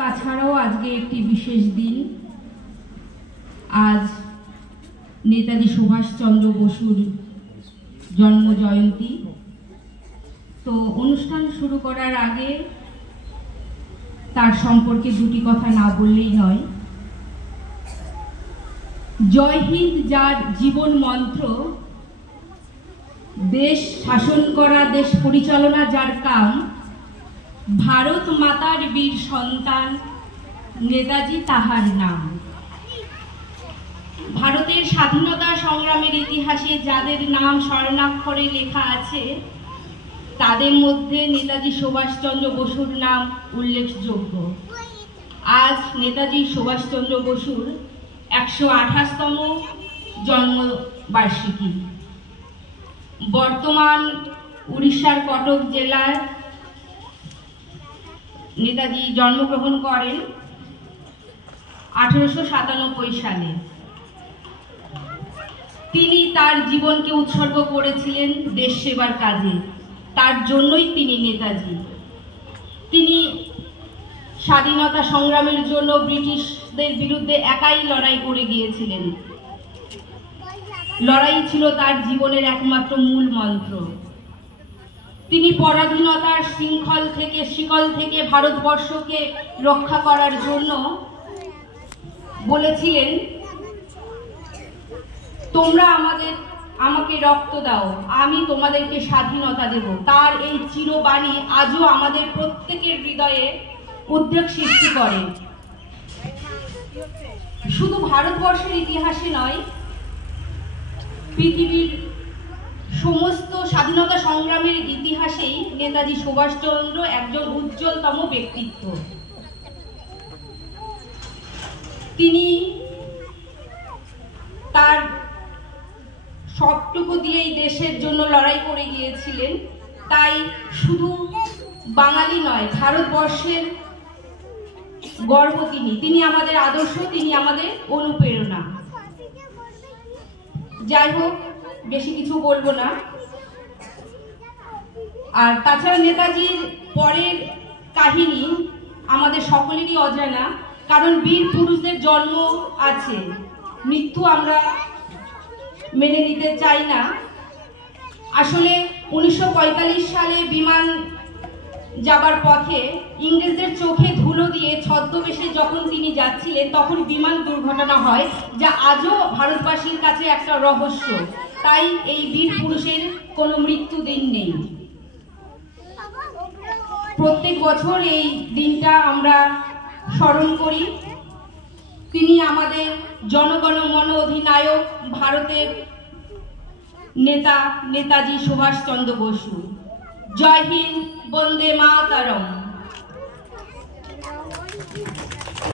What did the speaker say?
তাছাড়াও আজকে একটি বিশেষ দিন। আজ নেতাজি সুভাষচন্দ্র বসুর জন্ম জয়ন্তী। তো অনুষ্ঠান শুরু করার আগে তার সম্পর্কে দুটি কথা না বললেই নয়। জয় হিন্দ যার জীবন মন্ত্র, দেশ শাসন করা, দেশ পরিচালনা যার কাম, ভারত মাতার বীর সন্তান নেতাজি তাহার নাম। ভারতের স্বাধীনতা সংগ্রামের ইতিহাসে যাদের নাম স্বর্ণাক্ষরে লেখা আছে তাদের মধ্যে নেতাজি সুভাষচন্দ্র বসুর নাম উল্লেখযোগ্য। আজ নেতাজি সুভাষচন্দ্র বসুর 128তম জন্মবার্ষিকী। বর্তমান উড়িষ্যার কটক জেলার নেতাজি জন্মগ্রহণ করেন 1897 সালে। তিনি তার জীবনকে উৎসর্গ করেছিলেন দেশ সেবার কাজে, তার জন্যই তিনি নেতাজি। তিনি স্বাধীনতা সংগ্রামের জন্য ব্রিটিশদের বিরুদ্ধে একাই লড়াই করে গিয়েছিলেন। লড়াই ছিল তার জীবনের একমাত্র মূল মন্ত্র। তিনি পরাধীনতার শিকল থেকে ভারতবর্ষকে রক্ষা করার জন্য বলেছিলেন, তোমরা আমাকে রক্ত দাও, আমি তোমাদেরকে স্বাধীনতা দেব। তার এই চিরবাণী আজও আমাদের প্রত্যেকের হৃদয়ে উদ্বেগ সৃষ্টি করে। শুধু ভারতবর্ষের ইতিহাসে নয়, পৃথিবীর সমস্ত স্বাধীনতা সংগ্রামের ইতিহাসেই নেতাজি সুভাষচন্দ্র একজন উজ্জ্বলতম ব্যক্তিত্ব। তিনি তার সবটুকু দিয়েই দেশের জন্য লড়াই করে গিয়েছিলেন। তাই শুধু বাঙালি নয়, ভারতবর্ষের গর্ব তিনি আমাদের আদর্শ, তিনি আমাদের অনুপ্রেরণা। যাই হোক, বেশি কিছু বলবো না। আর তাছাড়া নেতাজির পরের কাহিনী আমাদের সকলেরই অজানা, কারণ বীর পুরুষদের জন্ম আছে, মৃত্যু আমরা মেনে নিতে চাই না। আসলে 1945 সালে বিমান যাবার পথে ইংরেজদের চোখে ধুলো দিয়ে ছদ্মবেশে যখন তিনি যাচ্ছিলেন তখন বিমান দুর্ঘটনা হয়, যা আজও ভারতবাসীর কাছে একটা রহস্য। তাই এই বীর পুরুষের কোনো মৃত্যু দিন নেই। প্রত্যেক বছর এই দিনটা আমরা স্মরণ করি। তিনি আমাদের জনগণ মন অধিনায়ক, ভারতের নেতা নেতাজি সুভাষচন্দ্র বসু। জয় হিন্দ, বন্দে